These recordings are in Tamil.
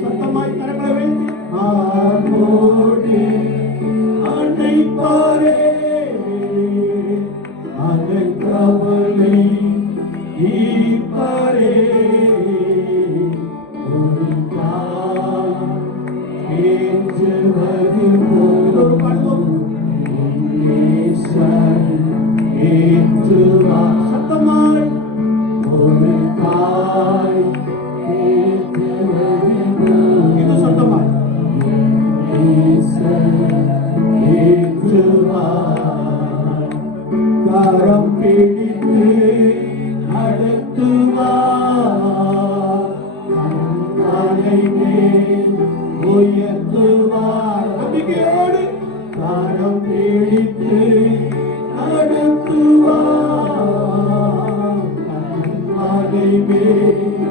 சத்தமாய் கரங்களை வைத்து ஆரோடு அணைப்பாரே அதன் கவலை ஈர்ப்பாரே ஒரு தாய் ஏற்றுவது போல் பாடுவோம் ஏற்றுவார் சத்தமாய் ஒரு தாய் ஏற்றுவது போல் இது சத்தமாய் ஏற்றுவார் கரம் பிடித்து நடத்துவார் தன்னை மேல் உயர்த்துவார் நம்பிக்கையோடு கரம் பிடித்து நடத்துவார் தன்னை மேல்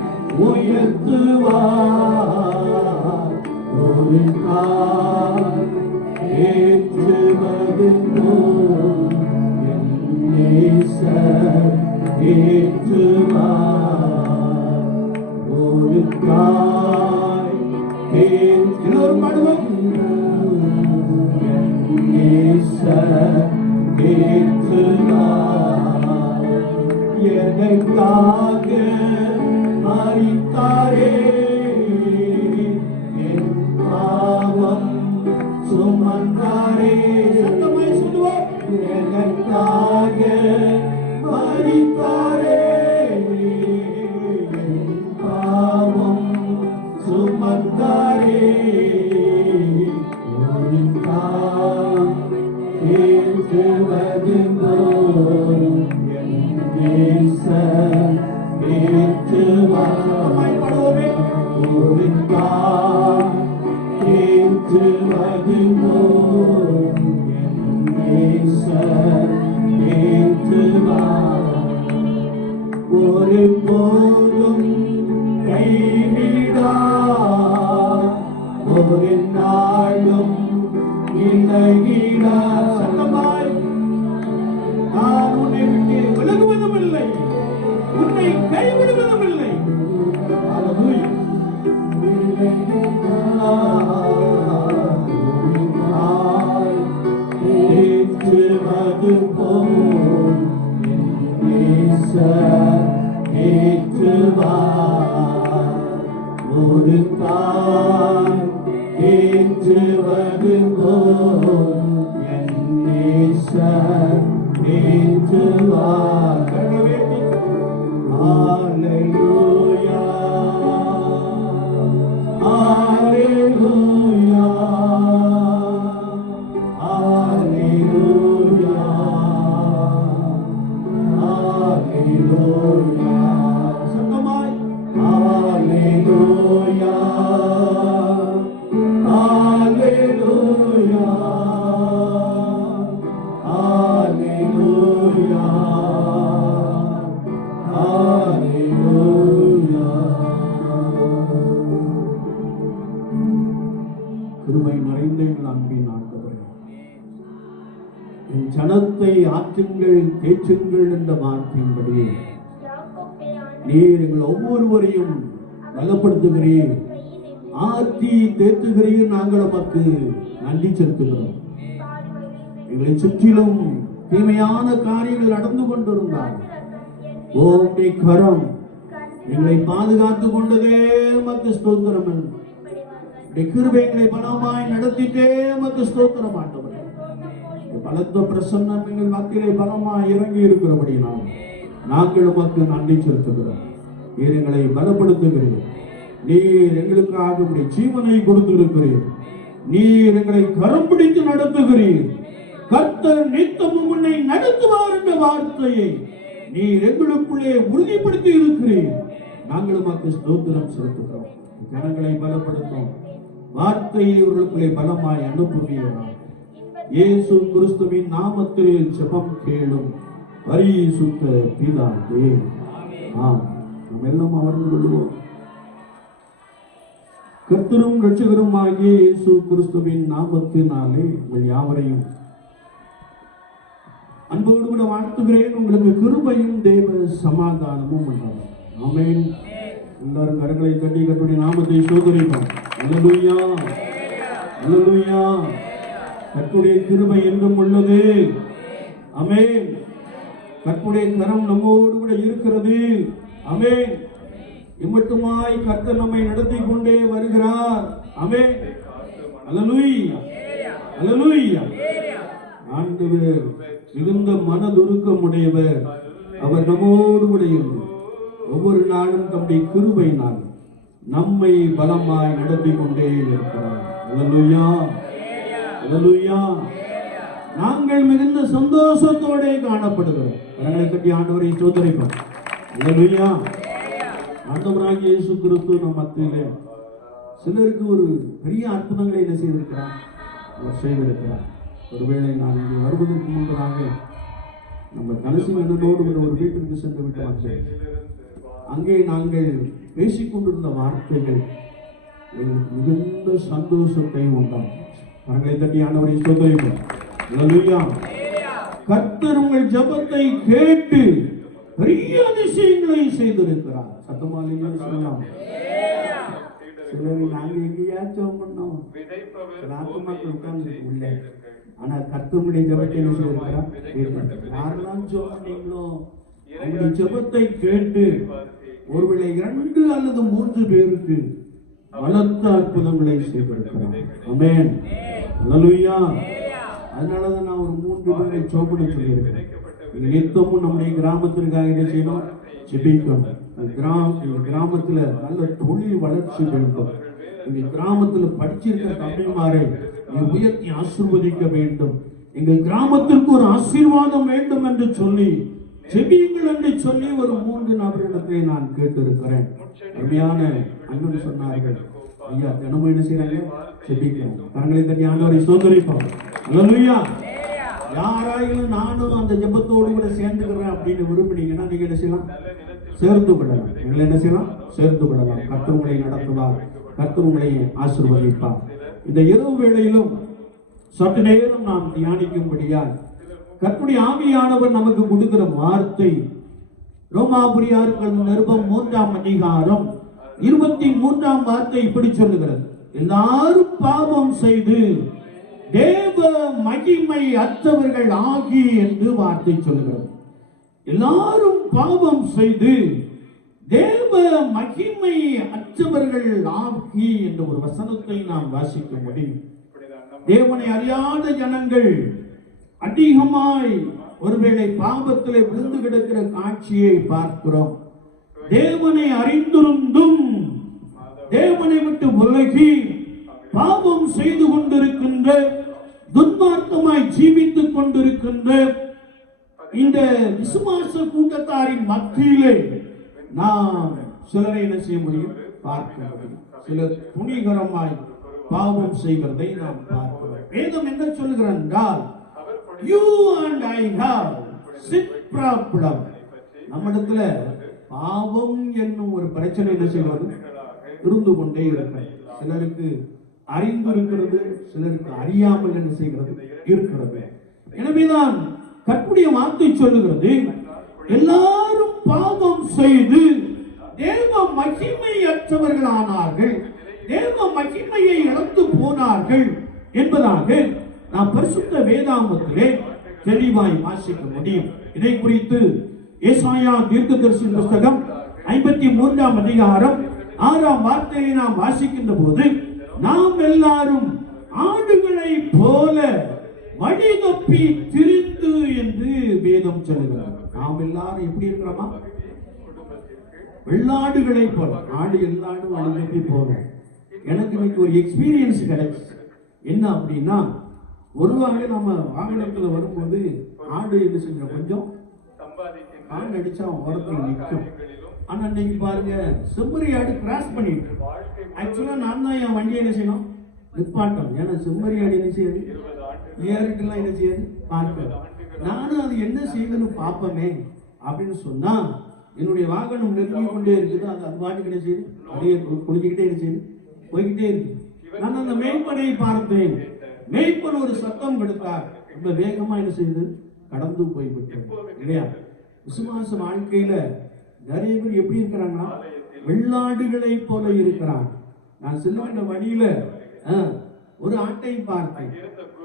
உயர்த்துவார் ஒரு கால் ஏற்றுவது போல் என் நேசர் ஏற்றுவார் ஒரு காய் எல்லோரும் பாடுவோம் என் நேசர் ஏற்றுவார் எனக்காக மரித்தாரே என் பாவம் சுமந்தாரே சத்தமாய் சொல்லுவோம் எனக்காக மரித்தாரே என் பாவம் சுமந்தாரே ஒரு தாய் ஏற்றுவது போல் என் நேசர் ஏற்றுவார் பாடுவோமே ஒரு தாய் ஏற்றுவது போல் என் நேசர் ஏற்றுவார் ஒரு போதும் கைவிடார் ஒரு நாளும் இணைகிறார் சத்தமாய் நான் உன்னை விட்டு விலகுவதும் இல்லை உன்னை கைவிடுவதும் இல்லை அல்லேலூயா ஏற்றுவது போல் ஏற்றுவார் ஒரு தாய் ஏற்றுவது போல் என் நேசர் ஏற்றுவார் ஹல்லேலூயா ஹல்லேலூயா ஹல்லேலூயா ஹல்லேலூயா சத்தமாய் ஹல்லேலூயா ஹல்லேலூயா ஹல்லேலூயா ஹல்லேலூயா கிருபை நிறைந்த எங்கள் அன்பின் ஆண்டவரே என் ஜனத்தை ஆற்றுங்கள் தேற்றுங்கள் என்ற வார்த்தையின்படி நீர் எங்கள் ஒவ்வொருவரையும் பலப்படுத்துகிறீர் ஆற்றி தேற்றுகிறீர் நாங்கள் உமக்கு நன்றி செலுத்துகிறோம் எங்களை சுற்றிலும் தீமையான காரியங்கள் நடந்து கொண்டிருந்தார் உம்முடைய கரம் எங்களை பாதுகாத்து கொண்டதே உமக்கு ஸ்தோத்திரம் கிருபை எங்களை பலமாய் நடத்திட்டே உமக்கு ஸ்தோத்திரம் ஆண்டவரே பலத்த பிரசன்னம் எங்கள் மத்தியிலே பலமாய் இறங்கி இருக்கிறபடினால் நாங்கள் உமக்கு நன்றி செலுத்துகிறோம் நீர் எங்களை பலப்படுத்துகிறீர் நீர் எங்களுக்காக உம்முடைய ஜீவனை கொடுத்திருக்கிறீர் நீர் எங்களை கரம் பிடித்து நடத்துகிறீர் கர்த்தர் நித்தமும் உன்னை நடத்துவார் என்ற வார்த்தையை நீர் எங்களுக்குள்ளே உறுதிப்படுத்தி இருக்கிறீர் நாங்கள் உமக்கு ஸ்தோத்திரம் செலுத்துகிறோம் ஜனங்களை பலப்படுத்தும் வார்த்தையை இவர்களுக்குள்ளே பலமாய் அனுப்புவீராக இயேசு கிறிஸ்துவின் நாமத்தில் ஜெபம் கேளும் பரிசுத்த பிதாவே ஆம். நாம் எல்லாம் அமர்ந்து கொள்வோம். கர்த்தரும் இரட்சகருமாகிய இயேசு கிறிஸ்துவின் நாமத்தினாலே உங்கள் யாவரையும் அன்போடு கூட வாழ்த்துகிறேன். உங்களுக்கு கிருபையும் தேவ சமாதானமும் உண்டாகும். ஆமென். எல்லாரும் கரங்களை தட்டி கர்த்தருடைய நாமத்தை ஸ்தோத்திரிப்போம். அல்லேலூயா, அல்லேலூயா. கர்த்தருடைய கிருபை என்றும் உள்ளது. ஆமென். கர்த்தருடைய கரம் நம்மோடு கூட இருக்கிறது. ஆமென். இம்மட்டுமாய் கர்த்தர் நம்மை நடத்தி கொண்டே வருகிறார். ஆமென். அல்லேலூயா, அல்லேலூயா. ஆண்டவர் மிகுந்த மனதுருக்கம் உடையவர். அவர் நம்மோடு கூட இருந்து ஒவ்வொரு நாளும் தம்முடைய கிருபையினால் நம்மை பலமாய் நடத்தி கொண்டே இருக்கிறார். அல்லேலூயா, அல்லேலூயா. நாங்கள் மிகுந்த சந்தோஷத்தோட காணப்படுகிறோம். கரங்களை கட்டி ஆண்டவரை ஸ்தோத்திரிப்போம். அல்லேலூயா. ஆண்டவராகிய இயேசு கிறிஸ்து நம் மத்தியிலே சிலருக்கு ஒரு பெரிய அற்புதங்களை என்ன செய்திருக்கிறார், அவர் செய்திருக்கிறார். ஒருவேளை நான் இங்கே வருவதற்கு முன்பதாக நம்ம கடைசி அண்ணனோடு ஒரு வீட்டிற்கு சென்று விட்டு அங்கே நாங்கள் பேசிக்கொண்டிருந்த வார்த்தைகள் எங்களுக்கு மிகுந்த சந்தோஷத்தை உண்டாகும். கரங்களை தட்டி ஆண்டவரை ஸ்தோத்திரிப்போம். அல்லேலூயா. கர்த்தர் உங்கள் ஜெபத்தை கேட்டு பெரிய அதிசயங்களை செய்திருக்கிறார். சத்தமாலிங்க சொல்லலாம். சிலர் நாங்கள் எங்கேயாச்சும் பண்ணோம், மக்கள் உட்கார்ந்து உள்ள. ஆனா கர்த்தருடைய ஜெபத்தை என்ன செய்திருக்கிறார்? யாரெல்லாம் ஜெபம் பண்ணீங்களோ உங்களுடைய ஜெபத்தை கேட்டு ஒருவேளை 2 அல்லது 3 பேருக்கு பலத்த அற்புதங்களை செய்திருக்கிறார். ஆமென். அல்லேலூயா. அதனாலதான் நான் ஒரு 3 பேரை ஜெபம் சொல்லியிருக்கிறேன். நித்தமும் நம்முடைய கிராமத்திற்காக என்ன செய்யணும்? ஜெபிக்கணும். கிராமத்துல நல்ல தொழில் வளர்ச்சி வேண்டும். எங்க கிராமத்துல படிச்சிருக்கிற தம்பிமாரை உயர்த்தி ஆசீர்வதிக்க வேண்டும். எங்கள் கிராமத்திற்கு ஒரு ஆசீர்வாதம் வேண்டும் என்று சொல்லி ஜெபியுங்கள் என்று சொல்லி ஒரு 3 நபர்களிடத்தை நான் கேட்டிருக்கிறேன். அருமையான அண்ணன் சொன்னார்கள், ஐயா தினமும் என்ன செய்யறாங்க? ஜெபிக்கணும். கரங்களை தட்டி ஆண்டவரை ஸ்தோத்திரிப்போம். அல்லேலூயா. யாராயிலும் நானும் அந்த ஜெபத்தோடு கூட சேர்ந்துக்கிறேன் அப்படின்னு விரும்பினீங்கன்னா நீங்க என்ன செய்யலாம்? சேர்ந்து விடலாம். நீங்கள் என்ன செய்யலாம்? சேர்ந்து விடலாம். கர்த்தர் உங்களை நடத்துவார், கர்த்தர் உங்களை ஆசீர்வதிப்பார். இந்த இரவு வேளையிலும் சற்று நேரம் நாம் தியானிக்கும்படியால் கர்த்தருடைய ஆவியானவர் நமக்கு கொடுக்கிற வார்த்தை ரோமாபுரியார்கள் நிருபம் 3ஆம் அதிகாரம் 23ஆம் வார்த்தை இப்படி சொல்லுகிறது. எல்லாரும் பாவம் செய்து தேவ மகிமை அற்றவர்கள் ஆகி என்று வார்த்தை சொல்லுகிறது. எல்லாரும் பாவம் செய்து தேவ மகிமை அற்றவர்கள் ஆகி என்ற ஒரு வசனத்தை நாம் வாசிக்க முடியும். தேவனை அறியாத ஜனங்கள் அதிகமாய் ஒருவேளை பாவத்திலே விழுந்து கிடக்கிற காட்சியை பார்க்கிறோம். தேவனை அறிந்திருந்தும் தேவனை விட்டு விலகி பாவம் செய்து கொண்டிருக்கின்ற, துன்மார்க்கமாய் ஜீவித்துக் கொண்டிருக்கின்ற இந்த விசுவாச கூட்டத்தாரின் மத்தியிலே நாம் சிலரை என்ன செய்ய முடியும்? பார்க்க முடியும். சிலர் துணிகரமாய் பாவம் செய்வதை நாம் பார்க்கிறோம். வேதம் என்ன சொல்லுகிறார் என்றால், you and I have sin problem. நம்மிடத்துல பாவம் என்னும் ஒரு பிரச்சனை என்ன செய்வது? இருந்து கொண்டே இருக்கிறது. சிலருக்கு அறிந்து இருக்கிறது, சிலருக்கு அறியாமல் என்ன செய்கிறது? இருக்கிறது. எனவேதான் கர்த்தருடைய வார்த்தை சொல்லுகிறது, எல்லாரும் பாவம் செய்து தேவ மகிமையற்றவர்கள் ஆனார்கள், தேவ மகிமையை இழந்து போனார்கள் என்பதாக நாம் பரிசுத்த வேதாகமத்திலே தெளிவாய் வாசிக்க முடியும். இதை குறித்து ஏசாயா தீர்க்கதரிசியின் புத்தகம் 53ஆம் அதிகாரம் 6ஆம் வார்த்தையை நாம் வாசிக்கின்ற போது, நாம் எல்லாரும் ஆடுகளை போல வழி தப்பி திரிந்து என்று வேதம் சொல்லுகிறது. நாம் எல்லாரும் எப்படி இருக்கிறோமா? வெள்ளாடுகளை போல. ஆடு எல்லாரும் வழி தப்பி போல. எனக்கு இன்னைக்கு ஒரு எக்ஸ்பீரியன்ஸ் கிடைச்சு. என்ன அப்படின்னா, ஒருவாக நம்ம வாகனத்துல வரும்போது ஆடு என்ன செஞ்சோம்? கொஞ்சம் ஆடு அடிச்சா ஓரத்தில் நிற்கும். ஆனா இன்னைக்கு பாருங்க, செம்மறி ஆடு கிராஸ் பண்ணிட்டு, ஆக்சுவலா நான் தான் என் வண்டியை என்ன செய்யணும்? நிப்பாட்டம். ஏன்னா செம்மறி ஆடு என்ன செய்யுது? ஏறிட்டுலாம் என்ன செய்யுது? பார்க்க. நானும் அது என்ன செய்யுதுன்னு பார்ப்பமே அப்படின்னு சொன்னா, என்னுடைய வாகனம் நெருங்கி கொண்டே இருக்குது. அது பாட்டுக்கு என்ன செய்யுது? அப்படியே குளிச்சுக்கிட்டே என்ன செய்யுது? போய்கிட்டே இருக்கு. நான் அந்த மேய்ப்பனை பார்த்தேன். மேய்ப்பன் ஒரு சத்தம் கொடுத்தார். ரொம்ப வேகமா என்ன செய்யுது? கடந்து போய்விட்டது இல்லையா? விசுவாச வாழ்க்கையில நிறைய பேர் எப்படி இருக்கிறாங்கன்னா, வெள்ளாடுகளை போல இருக்கிறார். நான் செல்லுகின்ற வழியில ஒரு ஆட்டை பார்த்தேன்.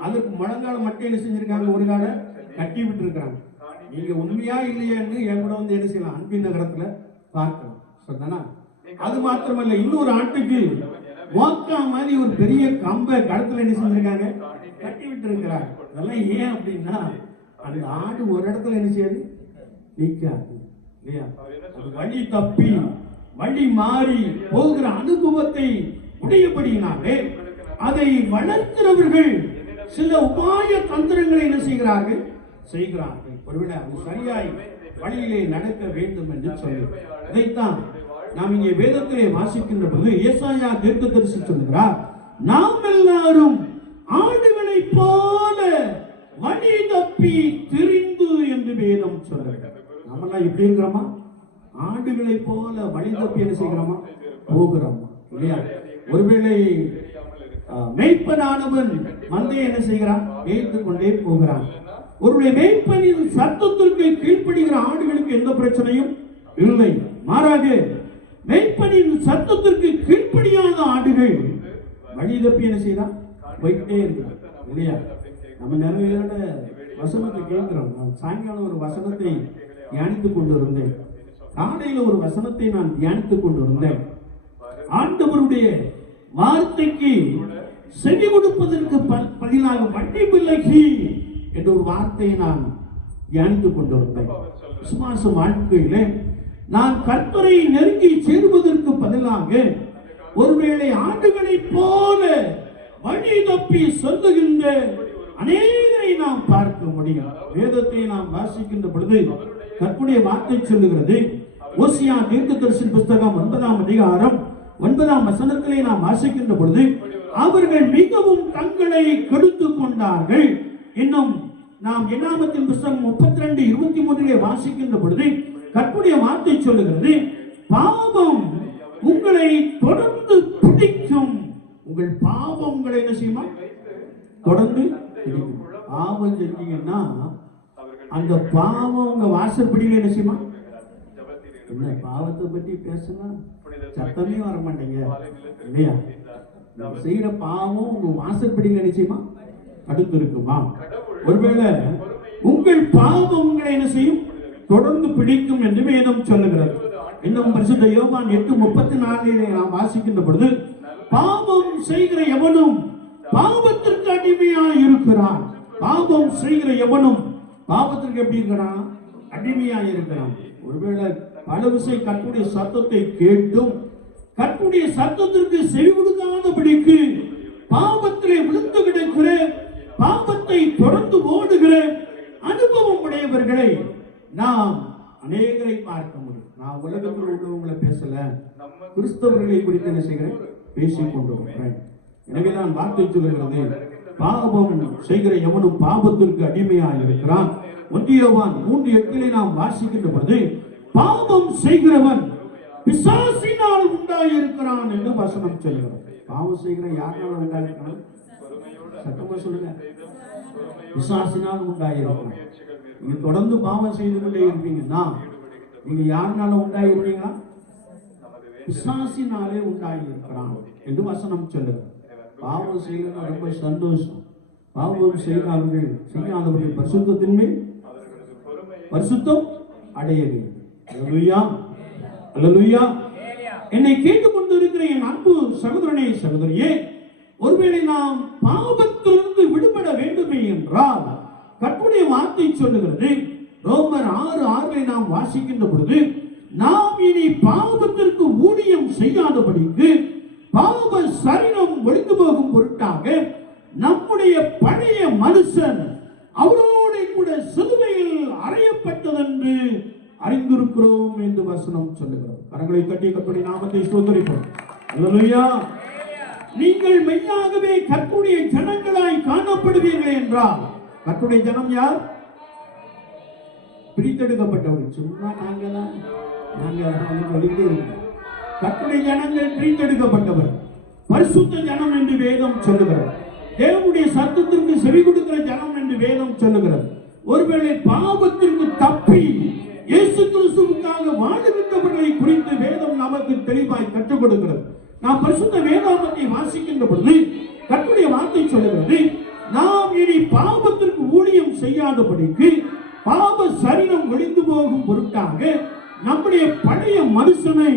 அதுக்கு முழங்கால மட்டும் என்ன செஞ்சிருக்காங்க, ஒரு காலை கட்டி விட்டு இருக்கிறாங்க. நீங்க உண்மையா இல்லையான்னு என் கூட வந்து என்ன செய்யலாம், அன்பின் நகரத்துல பார்க்கலாம் சொன்னா. அது மாத்திரமல்ல, இன்னொரு ஆட்டுக்கு மோக்கா மாதிரி ஒரு பெரிய கம்பை கடத்துல என்ன செஞ்சிருக்காங்க, கட்டி விட்டு இருக்கிறாங்க. அதெல்லாம் ஏன் அப்படின்னா, அந்த ஆடு ஒரு இடத்துல என்ன செய்யாது, நிற்காது இல்லையா? அது வழி தப்பி வழி மாறி போகிற அனுபவத்தை உடையபடியினாலே அதை வளர்க்கிறவர்கள் சில உபாய தந்திரங்களை என்ன செய்கிறார்கள். ஒருவேளை அது சரியாய் வழியிலே நடக்க வேண்டும் என்று சொல்லி, இதைத்தான் நாம் இங்கே வேதத்திலே வாசிக்கின்ற போது ஏசாயா தீர்க்கதரிசி சொல்லுகிறார், நாம் எல்லாரும் ஆடுகளை போல வழி தப்பி திரிந்து என்று வேதம் சொல்லுகிறார். நாமெல்லாம் எப்படி இருக்கிறோமா, ஆடுகளை போல வழி தப்பி என்ன செய்கிறோமா, போகிறோமா இல்லையா? ஒருவேளை மேய்ப்பனானவன் மந்தையை என்ன செய்கிறான், மேய்த்துக் கொண்டே போகிறான். ஒருவேளை மேய்ப்பனின் சத்தத்திற்கு கீழ்ப்படுகிற ஆடுகளுக்கு எந்த பிரச்சனையும் இல்லை. மாறாக மேய்ப்பனின் சத்தத்திற்கு கீழ்ப்படியாத ஆடுகள் வழி தப்பி என்ன செய்யலாம், போயிட்டே இருக்கிறான் இல்லையா? நம்ம நிறைய வசனத்தை கேட்கிறோம். நான் சாயங்காலம் ஒரு வசனத்தை தியானித்துக் கொண்டிருந்தேன், காலையில ஒரு வசனத்தை நான் தியானித்துக் கொண்டிருந்தேன். ஆண்டவருடைய வார்த்தைக்கு செவி கொடுப்பதற்கு பதிலாக வண்டி விலகி என்ற ஒரு வார்த்தையை நான் தியானித்துக் கொண்டிருந்தேன். விசுவாச வாழ்க்கையிலே நான் கர்த்தரை நெருங்கி சேருவதற்கு பதிலாக ஒருவேளை ஆண்டுகளை போல வழி தப்பி சொல்லுகின்ற அநேகரை நாம் பார்க்க முடியும். வேதத்தை நாம் வாசிக்கின்ற பொழுது கர்த்தருடைய வார்த்தை சொல்லுகிறது. ஓசியா தீர்க்கதரிசன புத்தகம் 9ஆம் அதிகாரம் 9ஆம் வசனத்திலே நாம் வாசிக்கின்ற பொழுது, அவர்கள் மிகவும் தங்களை கெடுத்துக் கொண்டார்கள். இன்னும் நாம் என்னாமத்தின் புத்தகம் 32:23 வாசிக்கின்ற பொழுது கர்த்தருடைய வார்த்தை சொல்லுகிறது, பாவம் உங்களை தொடர்ந்து பிடிக்கும். உங்கள் பாவம் உங்களை என்ன செய்யுமா, தொடர்ந்து பிடிக்கும். பாவம் செஞ்சீங்கன்னா அந்த பாவம் உங்க வாசற்படியில என்ன செய்யுமா, என்ன பாவத்தை பற்றி பேசுனா சத்தமே வர மாட்டேங்க இல்லையா? செய்யற பாவம் உங்க வாசற்படியில என்ன செய்யுமா, அடுத்து இருக்குமா? ஒருவேளை உங்கள் பாவம் உங்களை என்ன செய்யும், தொடர்ந்து பிடிக்கும் என்று வேதம் சொல்லுகிறது. இன்னும் பரிசுத்த யோவான் 8:34 நாம் வாசிக்கின்ற பொழுது, பாவம் செய்கிற எவனும் பாவத்திற்கு அடிமையாய் இருக்கிறான். பாவம் செய்கிற எவனும் பாவத்திற்கு எப்படி இருக்கிறான், அடிமையாய் இருக்கிறான். ஒருவேளை பல விஷயம் கர்த்தருடைய சத்தத்தை கேட்டும் கர்த்தருடைய சத்தத்திற்கு செவி கொடுக்காதபடிக்கு பாவத்திலே விழுந்து கிடக்கிற, பாவத்தை தொடர்ந்து ஓடுகிற அனுபவம் உடையவர்களை நாம் அநேகரை பார்க்க முடியும். நான் உலகத்தில் உள்ளவங்களை பேசல, கிறிஸ்தவர்களை குறித்து என்ன செய்கிறேன், பேசிக் கொண்டு வருகிறேன். எனவே நான் வார்த்தை சொல்லுகிறது, பாவம் செய்கிற எவனும் பாவத்திற்கு அடிமையாக இருக்கிறான். 1 யோவான் 3:8 நாம் வாசிக்கின்ற பொழுது, பாவம் செய்கிறவன் பிசாசினால் உண்டாயிருக்கிறான் என்று வசனம் சொல்லுகிறது. பாவம் செய்கிற யாரால உண்டாயிருக்கிறான், சத்தமா சொல்லுங்க, பிசாசினால் உண்டாயிருக்கிறான். நீங்க தொடர்ந்து பாவம் செய்து கொண்டே இருப்பீங்கன்னா நீங்க யாருனால உண்டாயிருப்பீங்களா, பிசாசினாலே உண்டாயிருக்கிறான் என்று வசனம் சொல்லுது. பாவம் செய்யறது ரொம்ப சந்தோஷம். பாவம் செய்யாதவர்கள் பரிசுத்தத்தின் மேல் பரிசுத்தம் அடைய வேண்டும். அல்லேலூயா, அல்லேலூயா. என்னை கேட்டுக்கொண்டு இருக்கிற என் அன்பு சகோதரனே, சகோதரியே, ஒருவேளை நாம் பாவத்திலிருந்து விடுபட வேண்டுமே என்றால் கர்த்தருடைய வார்த்தை சொல்லுகிறது. ரோமர் 6:6 நாம் வாசிக்கின்ற பொழுது, நாம் இனி பாவத்திற்கு ஊழியம் செய்யாதபடிக்கு பாவ சரீரம் ஒழிந்து போகும் பொருட்டாக நம்முடைய பழைய மனுஷன் அவரோட கூட சிலுவையில் அறையப்பட்டதென்று அறிந்திருக்கிறோம் என்று வசனம் சொல்லுகிறது. கரங்களை தட்டி கர்த்தருடைய நாமத்தை ஸ்தோத்திரிப்போம். அல்லேலூயா. நீங்கள் மெய்யாகவே கர்த்தருடைய ஜனங்களாய் காணப்படுவீர்கள் என்றால், கர்த்தருடைய ஜனம் யார்? பிரித்தெடுக்கப்பட்டவர்கள். சும்மா நாங்க சொல்லிட்டே இருக்கோம். கர்த்தருடைய ஜனங்கள் பிரித்தெடுக்கப்பட்டவர், பரிசுத்த ஜனம் என்று வேதம் சொல்லுகிறது. தேவனுடைய சத்தத்திற்கு செவி கொடுக்கிற ஜனம் என்று வேதம் சொல்லுகிறது. ஒருவேளை பாவத்திற்கு தப்பி இயேசு கிறிஸ்துவுக்காக வாழுகின்றவர்களை குறித்து வேதம் நமக்கு தெளிவாய் கற்றுக் கொடுக்கிறது. நாம் பரிசுத்த வேதாகமத்தை வாசிக்கின்ற பொழுது கர்த்தருடைய வார்த்தை சொல்லுகிறது, நாம் இனி பாவத்திற்கு ஊழியம் செய்யாதபடிக்கு பாவ சரீரம் ஒழிந்து போகும் பொருட்டாக நம்முடைய பழைய மனுஷனை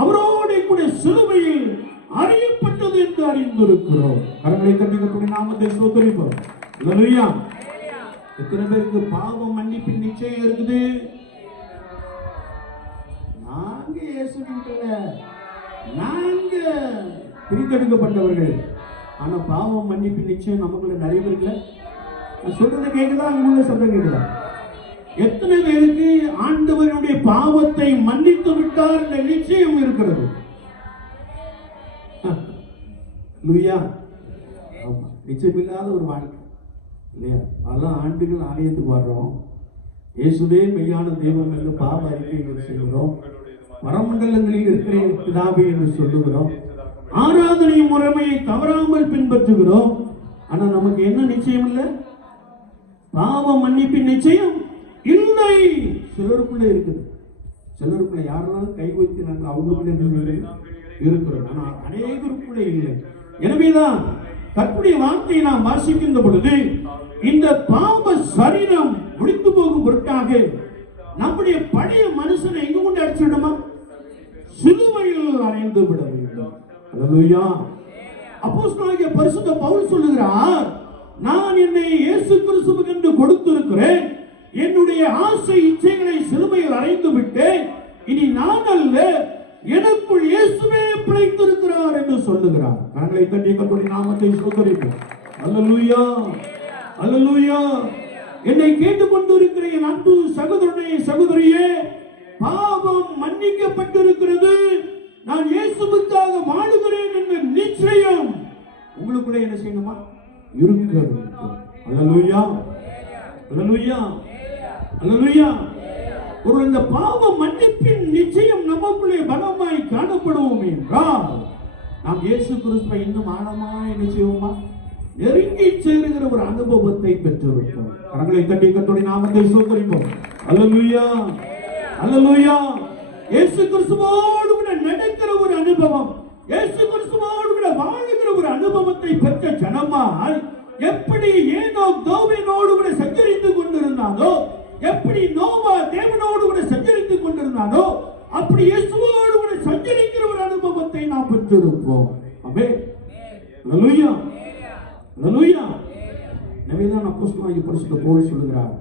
அவரோட கூட சிலுவையில் அறியப்பட்டது என்று அறிந்திருக்கிறோம். கரங்களை தட்டி கர்த்தருடைய நாமத்தை ஸ்தோத்திரிப்போம். அல்லேலூயா. எத்தனை பேருக்கு பாவ மன்னிப்பின் நிச்சயம் இருக்குது? நாங்க நாங்க பிரித்தெடுக்கப்பட்டவர்கள். ஆனா பாவம் மன்னிப்பின் நிச்சயம் நமக்குள்ள நிறைய பேருக்கு சொல்றது கேக்குதா? அங்குள்ள சத்தம் கேக்குதா? எத்தனை பேருக்கு ஆண்டவருடைய பாவத்தை மன்னித்து விட்டார் என்ற நிச்சயம் இருக்கிறது? நிச்சயம் இல்லாத ஒரு வாழ்க்கை இல்லையா? பல ஆண்டுகள் ஆலயத்துக்கு வர்றோம், இயேசுவே மெய்யான தெய்வம் என்று பாவ அறிக்கை செய்கிறோம், வரமண்டலங்களில் இருக்கிற பிதாவே என்று சொல்லுகிறோம், ஆராதனை முறைமையை தவறாமல் பின்பற்றுகிறோம். ஆனா நமக்கு என்ன நிச்சயம் இல்லை? பாவ மன்னிப்பின் நிச்சயம் இல்லை. சிலருக்குள்ள இருக்குது. சிலருக்குள்ள யாரெல்லாம் கை வைத்து நாங்கள் அவங்களுக்குள்ள இருக்கிறோம், ஆனா அநேகருக்குள்ள இல்லை. எனவேதான் கர்த்தருடைய வார்த்தையை நாம் வாசிக்கின்ற பொழுது இந்த பாவ சரீரம் முடிந்து போகும் பொருட்டாக நம்முடைய பழைய மனுஷனை எங்க கொண்டு அடிச்சிடுமா? சிலுவையில் அறைந்து விட வேண்டும். அல்லேலூயா. அப்போஸ்தலனாகிய பரிசுத்த பவுல் சொல்லுகிறார், நான் என்னை இயேசு கிறிஸ்துவுக்கு என்று கொடுத்திருக்கிறேன், என்னுடைய ஆசை இச்சைகளை சிலுவையில் அறைந்து விட்டேன், இனி நான் அல்ல எனக்குள் இயேசுவே பிழைத்திருக்கிறார் என்று சொல்லுகிறார். கரங்களை தட்டி கர்த்தருடைய நாமத்தை ஸ்தோத்திரிப்போம். அல்லேலூயா. அல்லேலூயா. என்னை கேட்டுக்கொண்டிருக்கிற என் அன்பு சகோதரனே சகோதரியே, பாவம் மன்னிக்கப்பட்டிருக்கிறது, நான் இயேசுவுக்காக வாழுகிறேன் என்ற நிச்சயம் உங்களுக்குள்ள என்ன செய்யணுமா? இருக்கிறது. அல்லேலூயா. அல்லேலூயா. அல்லேலூயா. ஒரு இந்த பாவ மன்னிப்பின் நிச்சயம் நமக்குள்ளே பலமாய் காணப்படுவோம் என்றால் நாம் இயேசு கிறிஸ்துவை இன்னும் ஆழமாய் என்ன செய்வோமா? நெருங்கி சேருகிற ஒரு அனுபவத்தை பெற்றிருப்போம். கரங்களை தட்டி கர்த்தருடைய நாமத்தை ஸ்தோத்திரிப்போம். அல்லேலூயா. அல்லேலூயா. இயேசு கிறிஸ்துவோடு கூட நடக்கிற ஒரு அனுபவம், இயேசு கிறிஸ்துவோடு கூட வாழுகிற ஒரு அனுபவத்தை பெற்ற ஜனமாய் எப்படி ஏனோக் தேவனோடு கூட சஞ்சரித்துக் கொண்டிருந்தானோ, எப்படி நோவா தேவனோடு கூட சஞ்சரித்துக் கொண்டிருந்தானோ, அப்படி இயேசுவோடு கூட சஞ்சரிக்கிற ஒரு அனுபவத்தை நாம் பெற்றிருப்போம். ஆமென். அல்லேலூயா. அல்லேலூயா. நபிதான் அப்போஸ்தலனாகிய பரிசுத்த பவுல் சொல்லுகிறார்,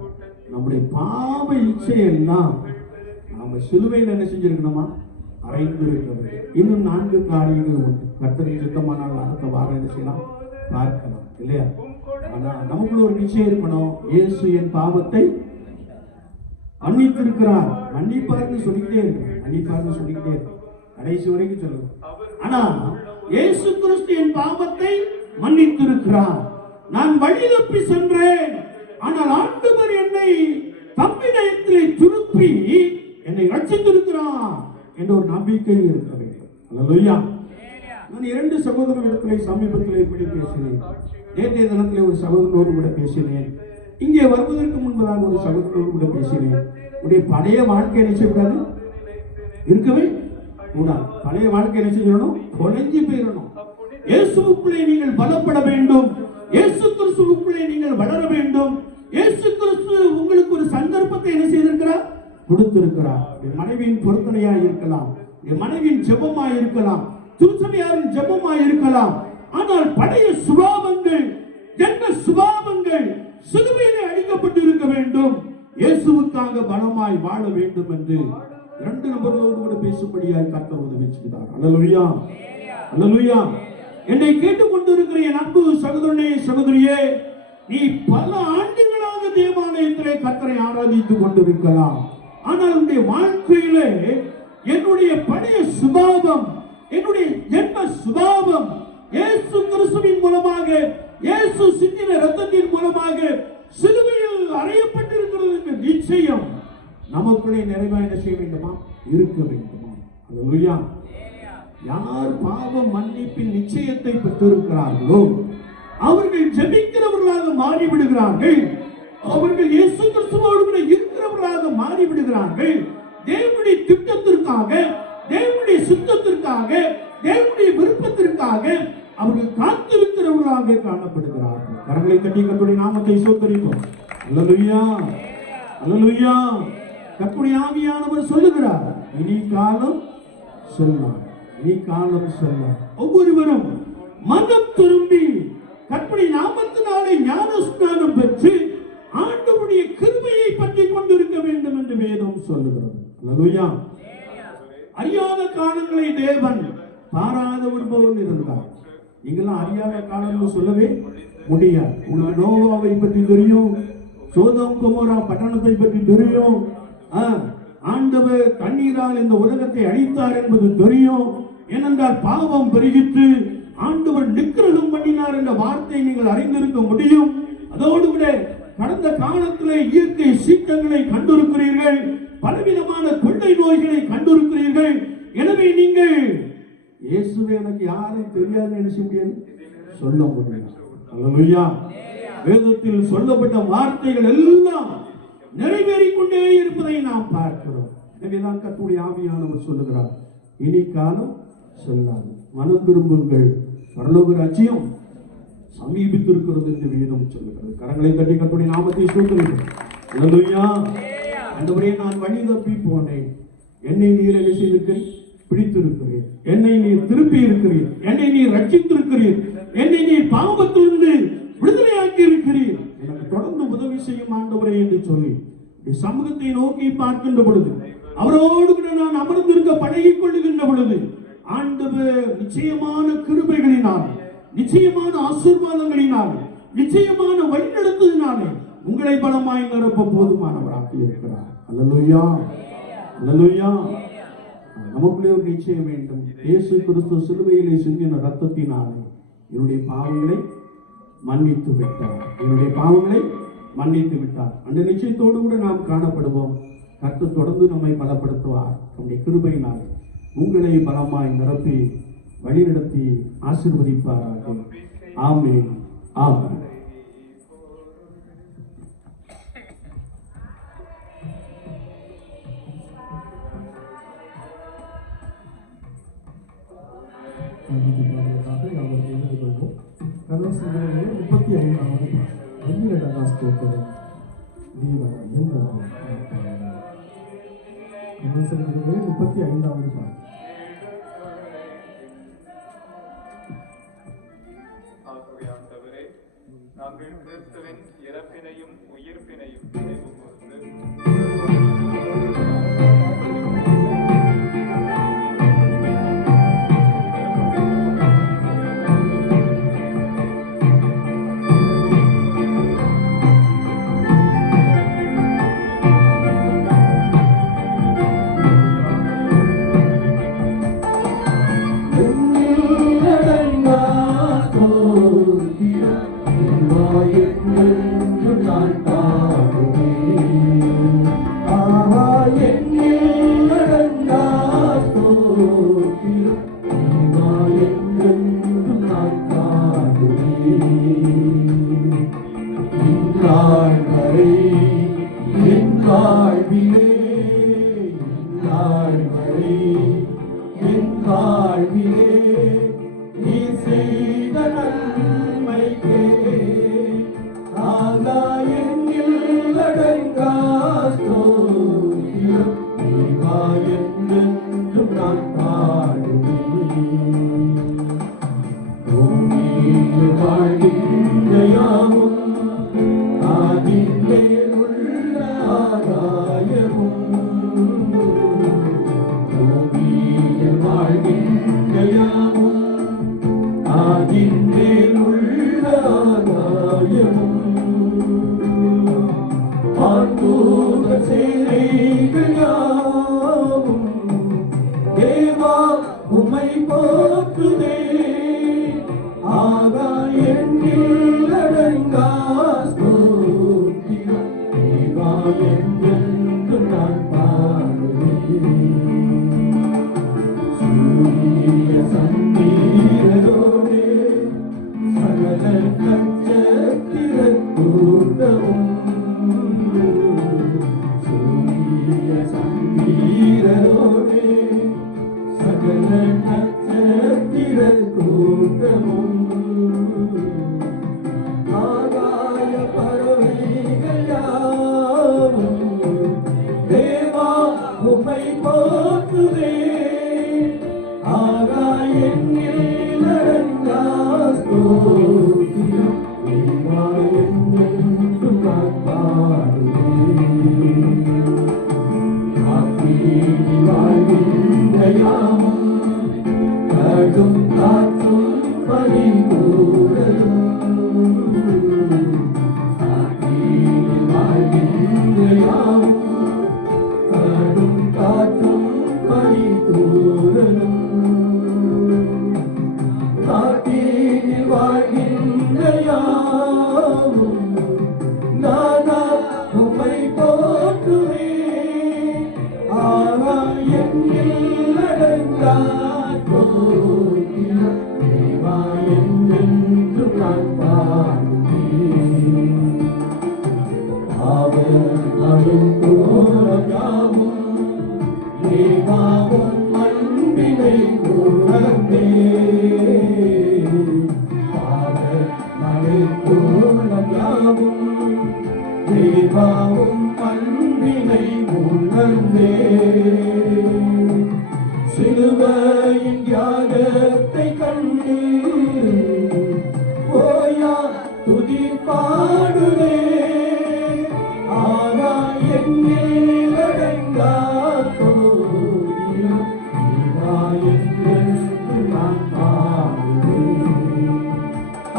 நம்முடைய பாவ இச்சையெல்லாம் நாம சிலுவையில் என்ன செஞ்சிருக்கணுமா? அறைந்து இருக்கிறது. இன்னும் 4 காரியங்கள் உண்டு. கர்த்தரின் சித்தமானால் அடுத்த வாரம் என்ன செய்யலாம்? பார்க்கலாம் இல்லையா? ஆனா நமக்குள்ள ஒரு நிச்சயம் இருக்கணும், இயேசு என் பாவத்தை மன்னித்திருக்கிறார். மன்னிப்பார்னு சொல்லிக்கிட்டே இருக்கு, மன்னிப்பார்னு சொல்லிக்கிட்டே இருக்கு, கடைசி வரைக்கும் சொல்லுங்க. ஆனா இயேசு கிறிஸ்து என் பாவத்தை மன்னித்திருக்கிறார். நான் வழி தப்பி சென்றேன், ஆனால் ஆண்டவர் என்னை தம்மிடத்திலே திருப்பி என்னை ரட்சித்திருக்கிறார் என்ற ஒரு நம்பிக்கை இருக்க வேண்டும். அல்லேலூயா. நான் 2 சகோதரர்களிடத்திலே சமீபத்தில் இப்படி பேசினேன். நேற்றைய தினத்திலே ஒரு சகோதரனோடு கூட பேசினேன். இங்கே வருவதற்கு முன்பதாக ஒரு சகோதரனோடு கூட பேசினேன். உடைய பழைய வாழ்க்கை என்ன செய்யக்கூடாது? இருக்கவே கூடாது. பழைய வாழ்க்கை என்ன செய்யணும்? தொலைஞ்சு போயிடணும். இயேசுவுக்குள்ளே நீங்கள் பலப்பட வேண்டும். இயேசு கிறிஸ்துவுக்குள்ளே நீங்கள் வளர வேண்டும். இயேசு கிறிஸ்து உங்களுக்கு ஒரு சந்தர்ப்பத்தை என்ன செய்திருக்கிறார்? கொடுத்திருக்கிறார். என் மனைவியின் பொருத்தனையா இருக்கலாம், என் மனைவியின் ஜெபமா இருக்கலாம், திருச்சபையாரின் ஜெபமா இருக்கலாம். ஆனால் பழைய சுபாவங்கள், ஜென்ம சுபாவங்கள் சிலுவையிலே அடிக்கப்பட்டு இருக்க வேண்டும். இயேசுவுக்காக பலமாய் வாழ வேண்டும் என்று 2 நபர்களோடு கூட பேசும்படியாய் கர்த்தர் உதவி செய்தார். அல்லேலூயா. அல்லேலூயா. என்னை கேட்டுக்கொண்டிருக்கிற என் அன்பு சகோதரனே சகோதரியே, நீ பல ஆண்டுகளாக தேவாலயத்திலே கர்த்தரை ஆராதித்துக் கொண்டிருக்கலாம். ஆனால் உன்னுடைய வாழ்க்கையிலே என்னுடைய பழைய சுபாவம், என்னுடைய ஜென்ம சுபாவம் இயேசு கிறிஸ்துவின் மூலமாக, இயேசு சிந்தின இரத்தத்தின் மூலமாக சிலுவையில் அறையப்பட்டிருக்கிறது என்ற நிச்சயம் நமக்குள்ளே நிறைவாக என்ன செய்ய வேண்டுமா? இருக்க வேண்டுமா? அல்லேலூயா. யார் பாவ மன்னிப்பின் நிச்சயத்தை பெற்றிருக்கிறார்களோ அவர்கள் ஜெபிக்கிறவர்களாக மாறிவிடுகிறார்கள். அவர்கள் இயேசு கிறிஸ்துவோடு கூட இருக்கிறவர்கள் மற்றவர்களாக மாறிவிடுகிறார்கள். தேவனுடைய திட்டத்திற்காக, தேவனுடைய சுத்தத்திற்காக, தேவனுடைய விருப்பத்திற்காக அவர்கள் காத்திருக்கிறவர்களாக காணப்படுகிறார்கள். கரங்களை தட்டி கர்த்தருடைய நாமத்தை ஸ்தோத்திரிப்போம். அல்லேலூயா, அல்லேலூயா. கர்த்தருடைய ஆவியானவர் சொல்லுகிறார், இனி காலம் செல்லும், இனி காலம் செல்லும். ஒவ்வொருவரும் மனம் திரும்பி கர்த்தருடைய நாமத்தினாலே ஞானஸ்நானம் பெற்று ஆண்டவருடைய கிருபையை பற்றி கொண்டிருக்க வேண்டும் என்று வேதம் சொல்லுகிறது. அல்லேலூயா. அறியாத காலங்களை தேவன் பாராதவர் போல் இருந்தார். நீங்களாம் அறியாத காலங்கள் சொல்லவே முடியாது. உங்களுக்கு நோவாவை பற்றி தெரியும், சோதோம் கொமோரா பட்டணத்தை பற்றி தெரியும். ஆண்டவர் தண்ணீரால் இந்த உலகத்தை அழித்தார் என்பது தெரியும். ஏனென்றால் பாவம் பெருகிட்டு ஆண்டவர் நிக்கிரகம் பண்ணினார் என்ற வார்த்தை நீங்கள் அறிந்திருக்க முடியும். அதோடு கூட கடந்த காலத்திலே இயற்கை சீற்றங்களை கண்டிருக்கிறீர்கள், பலவிதமான கொள்ளை நோய்களை கண்டிருக்கிறீர்கள். எனவே நீங்கள் இயேசுவே எனக்கு யாரும் தெரியாதுன்னு நினைச்ச முடியாது, சொல்ல முடியும். அல்லேலூயா. வேதத்தில் சொல்லப்பட்ட வார்த்தைகள் எல்லாம் நிறைவேறிக் கொண்டே இருப்பதை நாம் பார்க்கிறோம். எனவேதான் கர்த்தருடைய ஆவியானவர் சொல்லுகிறார், இனி காலம் செல்லாது, மனம் திரும்புங்கள், பரலோக ராஜ்யம் சமீபித்திருக்கிறது என்று வேதம் சொல்லுகிறது. கரங்களை தட்டி கர்த்தருடைய நாமத்தை ஸ்தோத்திரிப்போம். அல்லேலூயா. ஆண்டவரே, நான் வழி தப்பி போனேன், என்னை நீர் என்ன செய்திருக்கிறீர்? பிடித்திருக்கிறீர். என்னை நீர் திருப்பி இருக்கிறீர். என்னை நீர் ரட்சித்திருக்கிறீர். என்னை நீர் பாவத்திலிருந்து விடுதலையாக்கி இருக்கிறீர். எனக்கு தொடர்ந்து உதவி செய்யும் ஆண்டவரே என்று சொல்லி சமூகத்தை நோக்கி பார்க்கின்ற பொழுது, அவரோடு கூட நான் அமர்ந்திருக்க பழகிக் கொள்ளுகின்ற பொழுது, ஆண்டவர் நிச்சயமான கிருபைகளினால், நிச்சயமான ஆசீர்வாதங்களினால், நிச்சயமான வழிநடத்துவதனாலே உங்களை பலமாய் நிரப்ப போதுமானவராக இருக்கிறார். அல்லேலூயா, அல்லேலூயா. நமக்குள்ளே ஒரு நிச்சயம் வேண்டும். இயேசு கிறிஸ்து சிலுவையிலே சிந்தின ரத்தத்தினாலே என்னுடைய பாவங்களை மன்னித்து விட்டார், என்னுடைய பாவங்களை மன்னித்து விட்டார். அந்த நிச்சயத்தோடு கூட நாம் காணப்படுவோம். கர்த்தர் தொடர்ந்து நம்மை பலப்படுத்துவார். நம்முடைய கிருபையினால் உங்களை பலமாய் நிரப்பி வழிநடத்தி ஆசீர்வதிப்பாராக. ஆமென், ஆமென். நாங்கள் கிறிஸ்துவின் இறப்பினையும் உயிர்ப்பினையும் நினைவு கூர்ந்து யாவும் ஆகாய பறவைகள் யாவும் தேவா உம்மை போற்றுதே. ஆகாயத்தில் நடந்தா ஸ்தோத்திரம் தேவா என்றென்றும் நான் பாடுவேன். காத்தீனி வாழ்கின்ற யாவும் கடும் காற்றும் பனிதூறலும் காத்தீனி வாழ்கின்ற யாவும் கடும் காற்றும் பனிதூறலும் காத்தீனி வாழ்கின்ற யாவும் நானா உம்மை போற்றுவேன். ஆகாயத்தில் அடங்கா ஸ்தோத்திரம் தேவா என்றென்றும் நான் பாடுவேன். அவன் யாவும் தேவாவும் அன்பினை உணர்ந்தே. யாவும் தேவாவும் அன்பினை உணர்ந்தே. சிலுவையின் தியாகத்தை கண்டு ஓயா துதி பாடுதே. ஆனா என்னில் அடங்கா ஸ்தோத்திரம் தேவா என்றென்றும் நான் பாடுவேன்.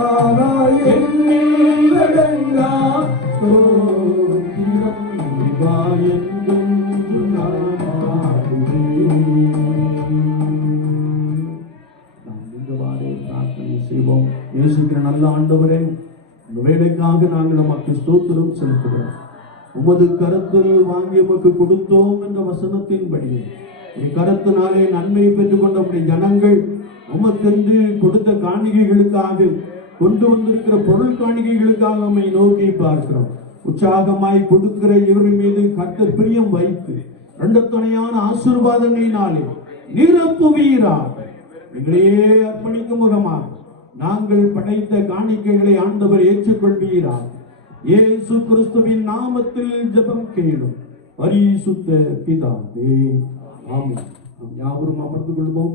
ஆனா என்னில் அடங்கா ஸ்தோத்திரம் தேவா என்றென்றும் நான் பாடுவேன். நாம் இந்தவாறே பிரார்த்தனை செய்வோம். நேசிக்கிற நல்ல ஆண்டவரே, இந்த வேலைக்காக நாங்கள் உமக்கு ஸ்தோத்திரம் செலுத்துகிறோம். உமது கரத்தில் வாங்கி உமக்கு கொடுத்தோம் என்ற வசனத்தின்படியே கரத்தினாலே நன்மையை பெற்றுக் கொண்ட உடைய ஜனங்கள் உமக்கென்று கொடுத்த காணிகைகளுக்காக கொண்டு வந்திருக்கிற பொருள் காணிகைகளுக்காக நம்மை நோக்கி பார்க்கிறோம். உற்சாகமாய் கொடுக்கிற இவர்கள் மீது கர்த்தர் பிரியம் வைத்து இரண்டு துணையான ஆசீர்வாதங்களினாலே நிரப்புவீராக. எங்களையே அர்ப்பணிக்கும் முகமாக நாங்கள் படைத்த காணிக்கைகளை ஆண்டவர் ஏற்றுக்கொள்வீராக. இயேசு கிறிஸ்துவின் நாமத்தில் ஜெபம் கேளும் பரிசுத்த பிதாவே, ஆமென். நாம் யாவரும் அமர்ந்து கொள்வோம்.